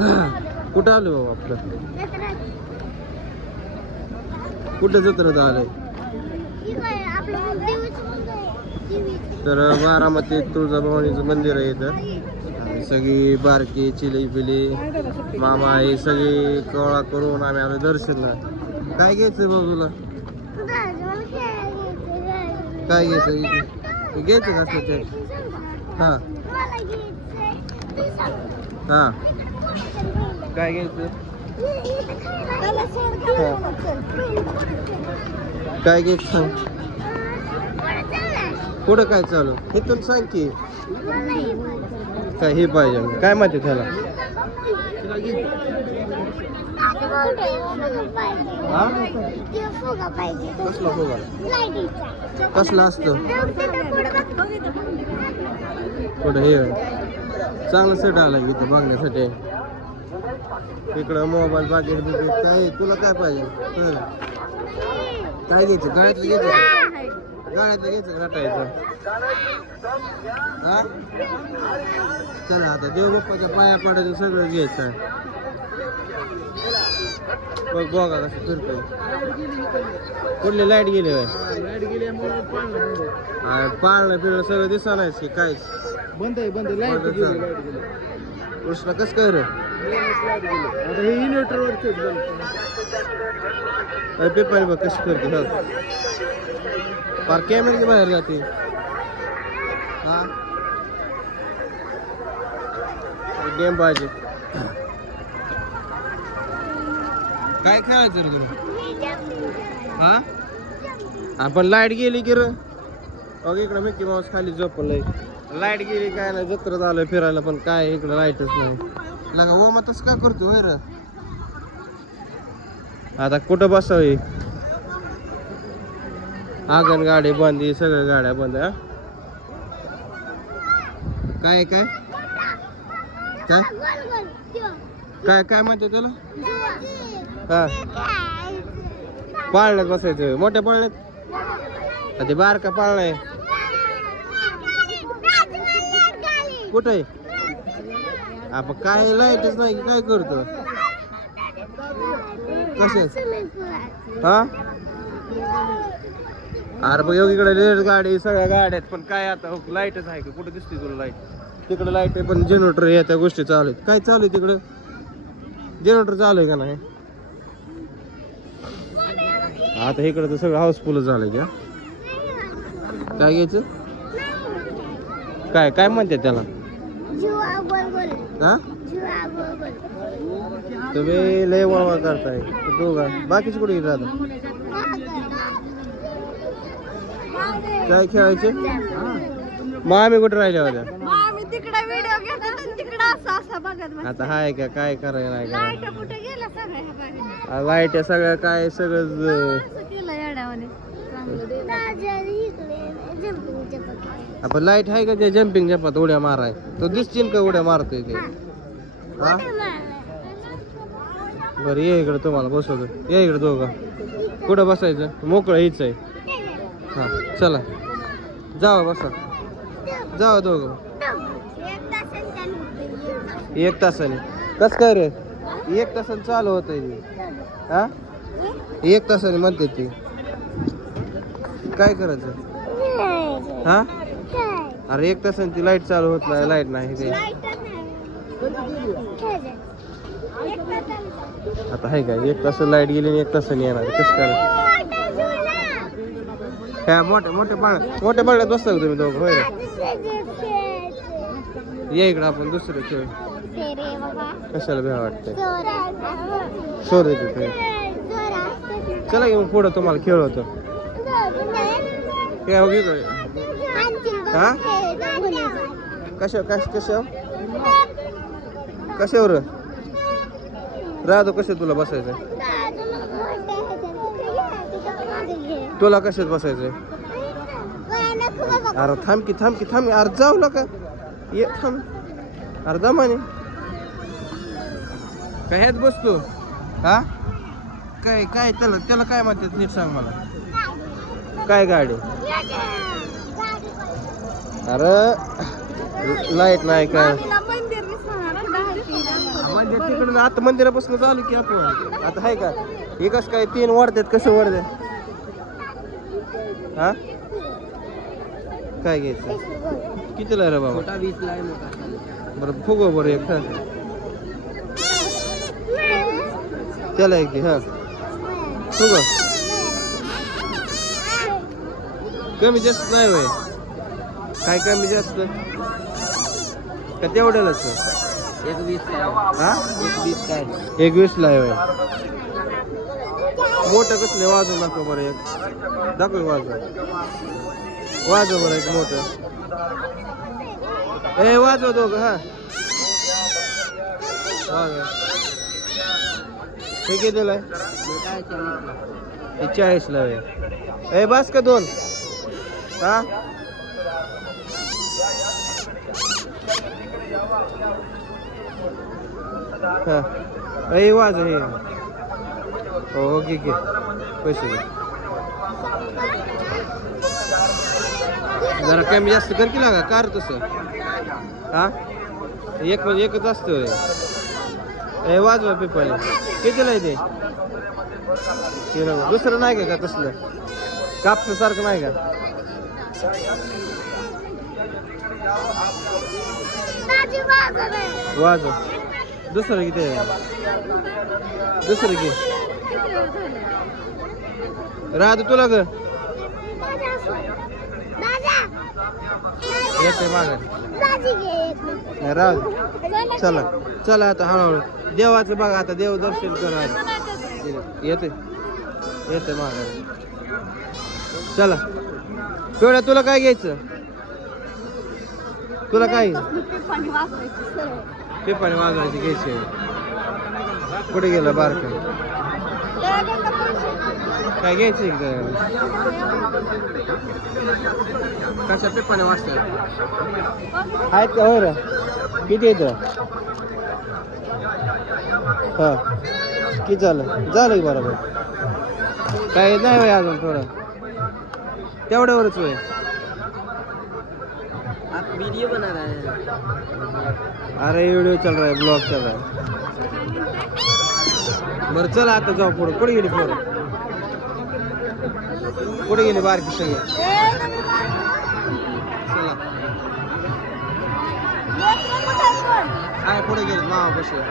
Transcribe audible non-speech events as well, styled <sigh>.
<clears throat> कुठं आलो बाबा आपलं? कुठं जत्रेत आलंय? तर बारामती तुळजाभवानीचं मंदिर आहे इथं. सगळी बारकी चिली पिली मामा हे सगळी कवळा करून आम्ही आलो दर्शनला. काय घ्यायचं बाजूला काय घ्यायचं? घ्यायचं का ते? हां. हां. काय घ्यायचं? काय घ्यायचं सांग. पुढं काय चालू? इथून सांग की. काय हे पाहिजे काय माहिती त्याला? हा? कसला फुगा? कसला असतो? कुठं हे. चांगलं सेट आला इथं बघण्यासाठी इकडं मोबाईल पाकिट बिकिट काय? तुला काय पाहिजे. काय घ्यायचं गाड्यातलं घ्यायचं? गाड्यातलं घ्यायचं का नटायचं हा चला आता देवबाप्पाच्या पाया पडायचं सगळं घ्यायचं. बघ बघा कसं फिरतोय कुठली लाइट गेली काय पाळणं पिळणं सगळं दिसा नाही की काहीच बंद आहे बंद आहे. लाइट. गेली लाइट गेली. कृष्ण कसं काय रे? आता हे इन्व्हर्टरवरच पेपर बघ कशी फिरते हो. पार कॅमेरे बाहेर जाते. हा. गेम पाहिजे. काय खेळायचं रे तुला? हा? आपण लाइट गेली की र? बघ इकडं मिक्की माऊस खाली झोपलंय. लाइट गेली काय नाही जत्रत आलोय फिरायला पण काय इकडं लाईटच नाही. लगा ओ मग तसं का करतो र? आता कुठं बसावी? आगन गाडी बंद सगळ्या गाड्या बंद हा? काय काय? काय? काय काय म्हणते त्याला? हा. पाळण्यात बसायचं मोठ्या पाळण्यात? ते बारका पाळणा आहे. कुठं आहे? आपण काय लाईटच नाही की काय करतो? कशाच? हा? अरे बघ इकडे रेड गाडी सगळ्या गाड्या आहेत पण काय आता? हो, लाईटच आहे का? कुठं दिसते तुला लाइट? तिकडे लाइट आहे पण जनरेटर या त्या गोष्टी चालू आहेत. काय चालू आहे तिकडं? जनरेटर चालू आहे का नाही? आता इकडे तर सगळं हाऊसफुल झालंय का? काय घ्यायचं? काय काय म्हणते त्याला? हा? तुम्ही लय वावा करताय दोघा. बाकीचे कुठे गेले आता? काय खेळायचे? मग आम्ही कुठे राहिल्या होत्या? आम्ही तिकडे व्हिडिओ घेतात आणि तिकडे असं असं बघत बस आता हाय का? काय करायला नाही लाइट कुठे गेल्या सगळ्या ह्या लाइट आहे सगळं काय सगळं असं केलं येड्यावाने आपण लाइट आहे का त्या जम्पिंग जपात उड्या माराय तो दिसतील का उड्या मारतोय ते हा बरं ये इकडे तुम्हाला बसवतो ये इकडे दोघं कुठं बसायचं मोकळं हीच आहे हा चला जावा बसा जावा दोघं एक तासाने कस काय रे एक तासाने चालू होत हा एक तासाने म्हणते ती काय करायचं हा अरे एक तासाने ती लाइट चालू होत नाही लाइट नाही काही आता आहे काय एक तास लाइट गेली आणि एक तासाने येणार. कसं करायचं? ह्या मोठ्या मोठ्या पाळण्यात मोठ्या पाळण्यात बसता का तुम्ही दोघं? होय? ये इकडं आपण दुसरं खेळ. कशाला भ्या वाटतंय? शोध येते ते. चला घेऊन पुढं तुम्हाला खेळ होतो. काय बघ इकडे. हा? कशा कश कशा? कशावर? राहतो कशा तुला बसायचं तुला कशात बसायचंय? अरे थांब की थांब की थांब अरे जाऊ का ये थांब. अरे दमाने काय ह्यात बसतो? हा? काय काय त्याला त्याला काय म्हणतात नीट सांग मला? काय गाडी? अरे लाइट नाही काय तिला मंदिर दिसणार म्हणजे तिकडून आता मंदिरापासून चालू की आपण? आता आहे का? हे कसं काय तीन वाढतात कसं वाढते हा? काय घ्यायचं? कितीला आहे रे बाबा? बरं फुगव बरं एक हा त्याला एक हा. फुगव. कमी जास्त नाही होय. काय कमी जास्त? का तेवढ्यालाच एक एकवीस हा? एकवीस काय एक आहे मोठं कसलं वाजव नका बरं एक. दाखव वाजव. वाजव बरं एक मोठं. ए वाजव दोघं हा. हे कितीला आहे? चाळीसला हे चाळीसला आहे. ए बस का दोन? हा? वाजव हे। हो घे घे पैसे जरा कमी जास्त कर की लागा, कार तसं हा? एक म्हणजे एकच असतं. ए वाजवा पिपाने कितीला आहे ते ते. दुसरं नाही का का तसलं कापसा सारखं नाही का वाजव दुसरं किती दुसरं की राहतो तुला ग. येते राहू. चला. चला आता हळूहळू. देवाचं बघा आता. देव दर्शन करा. येते. येते माघारी चला. पिवळ्या तुला काय घ्यायचं? तुला काय? पाणी वाजवायची घ्यायचे. कुठे गेलं बारक? काय घ्यायचं इकडे? कशा पेपाने वाजतात? आहेत का होय रे? किती येतं हा. किती झालं? झालं की बरोबर. काय नाही अजून थोडं. तेवढ्यावरच होय. आप वीडियो बना रहा है अरे व्हिडिओ चल रहा है ब्लॉग चल रहा है बरं चला आता जाऊ पुढे. कुठे गेली पोरं? कुठे गेली बारकी सगळे? चला. काय पुढे गेले. मामा बसले